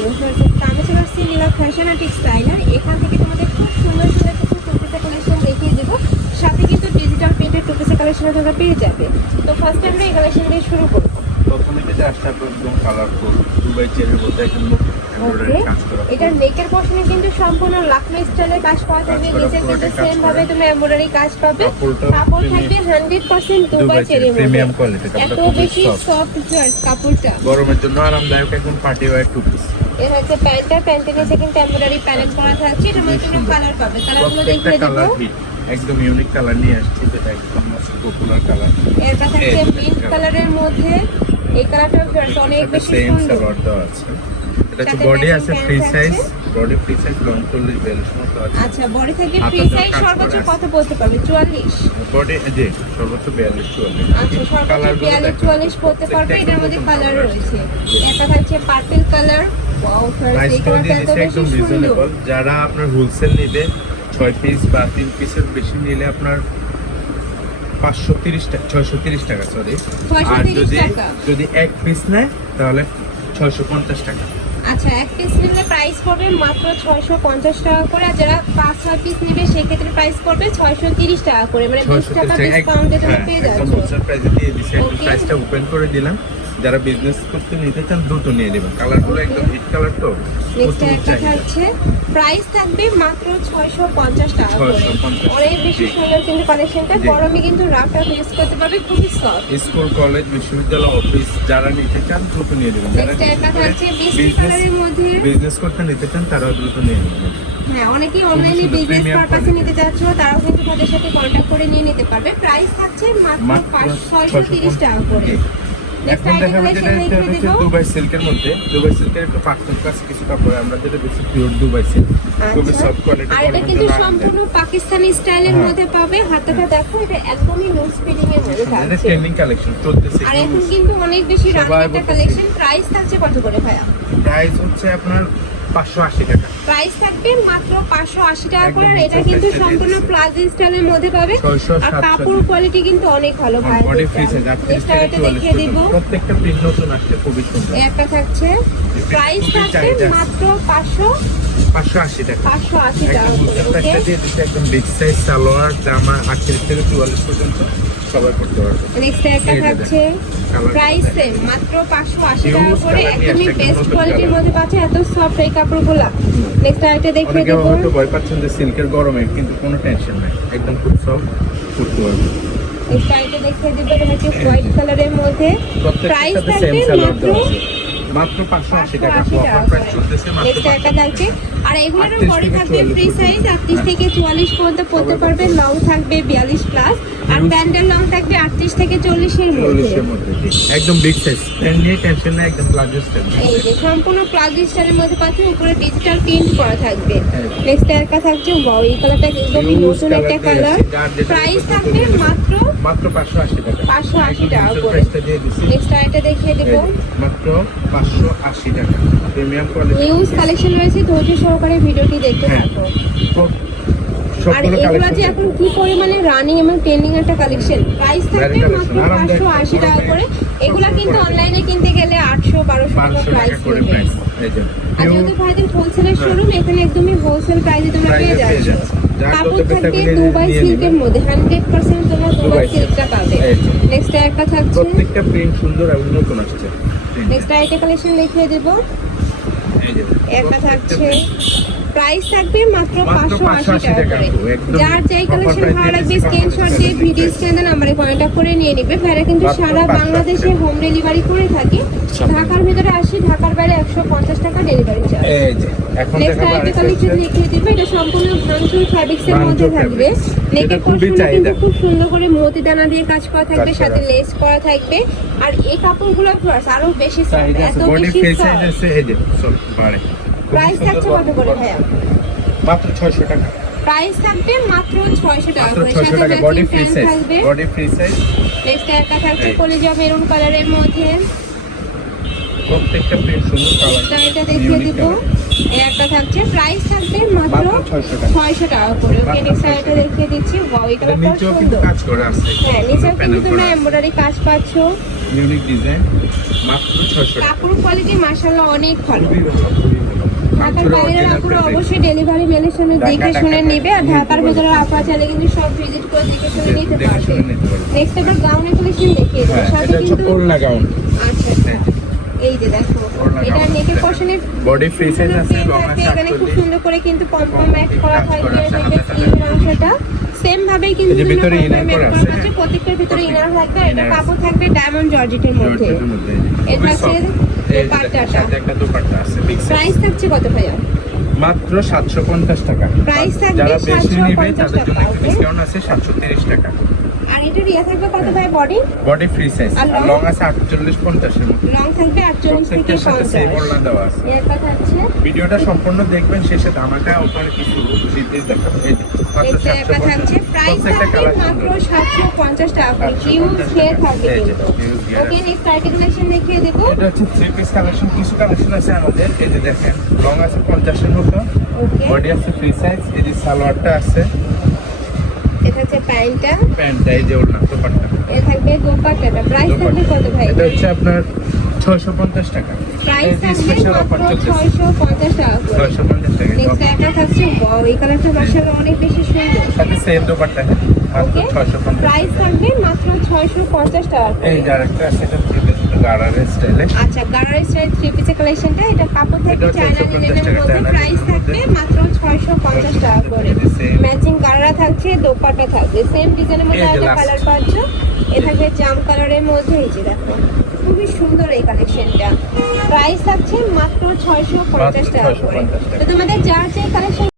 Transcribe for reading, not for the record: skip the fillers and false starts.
আমি চলে আসছি নীলা ফ্যাশন অ্যান্ড টেক্সটাইলার। এখান থেকে তোমাদের খুব সুন্দর সুন্দর কিছু টুপিসের কালেকশন দেখিয়ে দেবো, সাথে কিন্তু ডিজিটাল প্রিন্টের টুপিসের কালেকশন তোমরা পেয়ে যাবে। তো ফার্স্ট আমরা এই কালেকশন দিয়ে শুরু করবো। প্রথমে যেটা আসছে একদম কালারফুল দুবাই চেরির মধ্যে একদম এমব্রয়ডারি কাজ করা। এটা নেকের পশনে কিন্তু সম্পূর্ণ লাকমা স্টাইলের কাজ পাওয়া যাবে, নিচে কিন্তু সেম ভাবে তুমি এমব্রয়ডারি কাজ পাবে। কাপড় থাকবে 100% দুবাই চেরির প্রিমিয়াম মধ্যে, কোয়ালিটি, এত বেশি সফট জর্জ কাপড়টা। গরমের জন্য আরামদায়ক একদম পার্টি ওয়্যার টু পিস। এর হচ্ছে প্যান্টের নিচে কিন্তু এমব্রয়ডারি প্যানেল করা থাকছে। এটার মধ্যে তোমরা কালার পাবে, কালারগুলো দেখিয়ে দেবো। একদম ইউনিক কালার নিয়ে আসছে, যেটা একদম পপুলার কালার। এর কাছে আছে মিন্ট কালারের মধ্যে, এই কালারটা অনেক বেশি সেম সুন্দর। সালোয়ার দেওয়া আছে। এটা হচ্ছে বডি আছে free size, body free size long 40-42 মতো আছে। আচ্ছা, বডি থেকে ফ্রি সাইজ সর্বোচ্চ কত বলতে পারবে? 44। বডি জি সর্বোচ্চ 42-44। আচ্ছা, সর্বোচ্চ 42-44 পড়তে পারবে। এটার মধ্যে কালার রয়েছে, একটা থাকছে পার্পল কালার। ওয়াও ফ্রেন্ডস, এই কালারটা এত বেশি সুন্দর। যারা আপনার হোলসেল নিবে 6 পিস বা 3 পিসের বেশি নিলে আপনার 530 টাকা, 630 টাকা সরি। আর যদি এক পিস নেয় তাহলে 650 টাকা। আচ্ছা, এক পিস নিলে প্রাইস পড়বে মাত্র 650 টাকা করে, আর যারা 5-6 পিস নেবে সেক্ষেত্রে প্রাইস পড়বে 630 টাকা করে, মানে 20 টাকা ডিসকাউন্টে তোমরা পেয়ে যাচ্ছ। হোলসেল প্রাইসে দিয়ে দিছি, একদম প্রাইসটা ওপেন করে দিলাম। যারা বিজনেস করতে নিতে চান দ্রুত নিয়ে নেবেন, কালারগুলো একদম হিট কালার। তো নেক্সট একটা থাকছে, প্রাইস থাকবে মাত্র 650 টাকা করে। অনেক বেশি সুন্দর কিন্তু কালেকশনটা, গরমে কিন্তু রাফটা ইউজ করতে পারবে, খুবই সফট। স্কুল কলেজ বিশ্ববিদ্যালয় অফিস যারা নিতে চান দ্রুত নিয়ে নেবেন। যারা নেক্সট একটা থাকছে মিষ্টি কালারের মধ্যে, বিজনেস করতে নিতে চান তারাও দ্রুত নিয়ে নেবেন। হ্যাঁ, অনেকেই অনলাইনে বিজনেস পারপাসে নিতে যাচ্ছ, তারাও কিন্তু তাদের সাথে কন্ট্যাক্ট করে নিয়ে নিতে পারবে। প্রাইস থাকছে মাত্র 630 টাকা করে। এখন দেখাবো যেটা হচ্ছে দুবাই সিল্কের মধ্যে। দুবাই সিল্কের একটু পার্থক্য আছে কিছু কাপড়ে, আমরা যেটা বেশি পিওর দুবাই সিল্ক, খুবই সফট কোয়ালিটি। আর এটা কিন্তু সম্পূর্ণ পাকিস্তানি স্টাইলের মধ্যে পাবে। হাতটা দেখো, এটা একদমই লুজ ফিটিং এর মধ্যে থাকছে। এটা ট্রেন্ডিং কালেকশন চলতেছে। আর এখন কিন্তু অনেক বেশি রানিং একটা কালেকশন। প্রাইস থাকছে কত করে ভাইয়া? প্রাইস হচ্ছে আপনার 580 টাকা। প্রাইস থাকবে মাত্র 580 টাকা করে। আর এটা কিন্তু সম্পূর্ণ প্লাজো স্টাইলের মধ্যে পাবে, আর কাপড় কোয়ালিটি কিন্তু অনেক ভালো ভাই। বডি ফ্রি সাইজ এটা দেখিয়ে দিব। প্রত্যেকটা প্রিন্ট নতুন আসছে, খুবই সুন্দর। একটা থাকছে, প্রাইস থাকবে মাত্র 580 টাকা। 580 টাকা করে। ওকে, একটা দিয়ে দিচ্ছে একদম বিগ সাইজ সালোয়ার জামা 38 থেকে 44 পর্যন্ত সবাই করতে পারবে। নেক্সট একটা থাকছে, প্রাইস সেম মাত্র 580 টাকা করে। একদমই বেস্ট কোয়ালিটির মধ্যে পাচ্ছে, এত সফট এই কাপড়গুলো। নেক্সট আইটেম দেখিয়ে দেব। হয়তো ভয় পাচ্ছেন যে সিল্কের গরমে, কিন্তু কোনো টেনশন নাই, একদম খুব সফট করতে পারবে। নেক্সট আইটেম দেখিয়ে দেব, এটা হচ্ছে হোয়াইট কালারের মধ্যে। প্রাইস থাকবে মাত্র 580 টাকা। অফার প্রাইস চলতেছে মাত্র। নেক্সট একটা থাকছে, আর এগুলোর বডি থাকবে ফ্রি সাইজ 38 থেকে 44 পর্যন্ত পড়তে পারবে। লং থাকবে 42 প্লাস, আর প্যান্টের লং থাকবে 38 থেকে 40 এর মধ্যে। একদম বিগ সাইজ, প্যান্ট নিয়ে টেনশন নাই, একদম প্লাজো স্টাইল। এই যে সম্পূর্ণ প্লাজো স্টাইলের মধ্যে পাচ্ছেন, উপরে ডিজিটাল প্রিন্ট করা থাকবে। নেক্সট একটা থাকছে, ওয়াও এই কালারটা একদমই নতুন একটা কালার। প্রাইস থাকবে মাত্র 580 টাকা। 580 টাকা করে। নেক্সট আইটেম দেখিয়ে দেব, মাত্র 580 টাকা। প্রিমিয়াম কোয়ালিটি নিউজ কালেকশন রয়েছে, ধৈর্য সহকারে ভিডিওটি দেখতে থাকো। আর এগুলো যে এখন কি পরিমাণে রানিং এবং ট্রেন্ডিং একটা কালেকশন। প্রাইস থাকবে মাত্র 580 টাকা করে। এগুলা কিন্তু অনলাইনে কিনতে গেলে 800-1200 টাকা প্রাইস পড়বে। আর যেহেতু ভাইদের হোলসেলের শোরুম, এখানে একদমই হোলসেল প্রাইসে তোমরা পেয়ে যাচ্ছ। কাপড় থাকবে দুবাই সিল্কের মধ্যে, 100% তোমরা দুবাই সিল্কটা পাবে। নেক্সট একটা থাকছে, প্রত্যেকটা প্রিন্ট সুন্দর এবং নতুন আসছে। নেক্সট আইটেম কালেকশন দেখিয়ে দেব। একটা থাকছে, প্রাইস থাকবে মাত্র 580 টাকা করে। যার যেই কালেকশন ভালো লাগবে স্ক্রিনশট দিয়ে ভিডিও স্ক্রিনে নাম্বারে কন্টাক্ট করে নিয়ে নেবে। ভাইরা কিন্তু সারা বাংলাদেশে হোম ডেলিভারি করে থাকে। ঢাকার ভিতরে আসি, ঢাকার বাইরে 150 টাকা ডেলিভারি চার্জ। এই যে এখন নেক্সট আইটেম কালেকশন দেখিয়ে দিব। এটা সম্পূর্ণ ভাঙচুর ফ্যাব্রিক্সের মধ্যে থাকবে। নেকের পোর্শনে কিন্তু খুব সুন্দর করে মতি দানা দিয়ে কাজ করা থাকবে, সাথে লেস করা থাকবে। আর এই কাপড়গুলো আরো বেশি সফট, এত বেশি সফট। প্রাইস থাকছে কত করে ভাইয়া? মাত্র 600 টাকা। প্রাইস থাকবে মাত্র 600 টাকা করে। সাথে body matching free pant size, থাকবে। Body free size. নেক্সট একটা থাকছে কলিজা মেরুন কালারের মধ্যে। প্রত্যেকটা প্রিন্ট সুন্দর কালার। এটা দেখিয়ে দিব। এই একটা থাকছে, প্রাইস থাকবে মাত্র মাত্র 600 টাকা। 600 টাকা করে। ওকে, নেক্সট আইটা দেখিয়ে দিচ্ছি। ওয়াও, এটা কত নিচেও কিন্তু সুন্দর। কাজ করা আছে। হ্যাঁ, নিচেও কিন্তু প্যানেল তোমরা করা আছে। এমব্রয়ডারি কাজ পাচ্ছো। ইউনিক ডিজাইন, মাত্র 600 টাকা। কাপড় কোয়ালিটি মাশাআল্লাহ অনেক ভালো। খুবই ভালো, খুবই ভালো। ঢাকার পুরো বাইরের original আপুরা fabric। অবশ্যই ডেলিভারি মেলের সামনে দেখে শুনে নিবে, আর ঢাকার ভেতরে আপনারা চাইলে কিন্তু সব ভিজিট করে দেখে শুনে নিতে দেখে পারবে। শুনে নিতে পারবে। নেক্সট আবার গাউনের কালেকশন দেখিয়ে দেবো। হ্যাঁ, সাথে এটা হচ্ছে কিন্তু ওড়না গাউন। আচ্ছা আচ্ছা, এই যে দেখো, ওড়না এটা গাউন। নেকের পশনে বডি ফ্রি সাইজ আছে, লং আছে এখানে খুব 48। সুন্দর করে কিন্তু পম্পম ম্যাচ করা কাজ করা থাকবে। আছে, দেখবে হাতে স্লিভের অংশটা সেম ভাবে কিন্তু এই যে ভিতরে তোমরা inner pom-pom করা match আছে, করা আছে। প্রত্যেকটার ভিতরে ইনার থাকবে, আর এটা Inner কাপড় থাকবে ডায়মন্ড জর্জেটের মধ্যে। জর্জেটের মধ্যে। এটা খুবই হচ্ছে soft। এই যে দোপাট্টাটা। সাথে একটা দোপাট্টা আছে, বিগ সাইজ। প্রাইস থাকছে কত ভাইয়া? মাত্র 750 টাকা। প্রাইস থাকবে যারা বেশি 750 নিবে তাদের জন্য টাকা, একটু okay? ডিসকাউন্ট আছে 730 টাকা। আর এটা রিয়া থাকবে কত ভাই বডি? বডি ফ্রি সাইজ, আর আর long? লং আছে 48-50 এর মধ্যে। লং থাকবে 48 থেকে প্রত্যেকটার সাথে সেম 50। ওড়না দেওয়া আছে। এর কথা আছে ভিডিওটা সম্পূর্ণ দেখবেন, শেষে ধামাকা অফারে কিছু ডিটেইলস দেখাবো। এই যে, মাত্র এতে একটা থাকছে, 750। প্রাইস প্রত্যেকটা থাকবে কালার মাত্র সুন্দর। 750 টাকা করে। 750 হিউজ খেয়ে থাকবে এই যে, কিন্তু। huge gear ওকে, আছে। নেক্সট আরেকটা কালেকশন দেখিয়ে দেবো। এটা হচ্ছে থ্রি পিস কালেকশন। কিছু কালেকশন আছে আমাদের, এই যে দেখেন, লং আছে 50 এর মতো, ওকে, বডি আছে ফ্রি সাইজ। এই যে সালোয়ারটা আছে, এটা হচ্ছে প্যান্টটা, প্যান্টটা, এই যে ওড়না দোপাট্টা। এটা থাকবে দোপাট্টাটা। প্রাইস থাকবে কত ভাই? এটা হচ্ছে আপনার 650 টাকা। প্রাইস এই যে থাকবে স্পেশাল অফার মাত্র চলতেছে 650 টাকা করে। 650 টাকা। নেক্সট একটা থাকছে, ওয়াও, এই কালারটা মাশাআল্লাহ অনেক বেশি সুন্দর। সাথে সেম দোপাট্টা, মাত্র ওকে, 650। প্রাইস থাকবে মাত্র 650 টাকা করে। এই যে আরেকটা আছে, এটা থ্রি পিস গারারের স্টাইলে। আচ্ছা, গারারা স্টাইল থ্রি পিসের কালেকশনটা, এটা কাপড় থাকবে এটা চায়না 650 লিনেনের টাকা, মধ্যে। চায়না প্রাইস লিনেনের থাকবে মধ্যে। মাত্র 650 টাকা করে। Same। ম্যাচিং গারারা থাকছে, দোপাট্টা থাকবে সেম ডিজাইনের মধ্যে। এই যে একটা last। কালার পাচ্ছ, এ থাকবে জাম কালারের মধ্যে। এই যে দেখো, খুবই সুন্দর এই কালেকশনটা। প্রাইস থাকছে মাত্র 650 টাকা করে। 650 টাকা। তো তোমাদের যার যে কালেকশন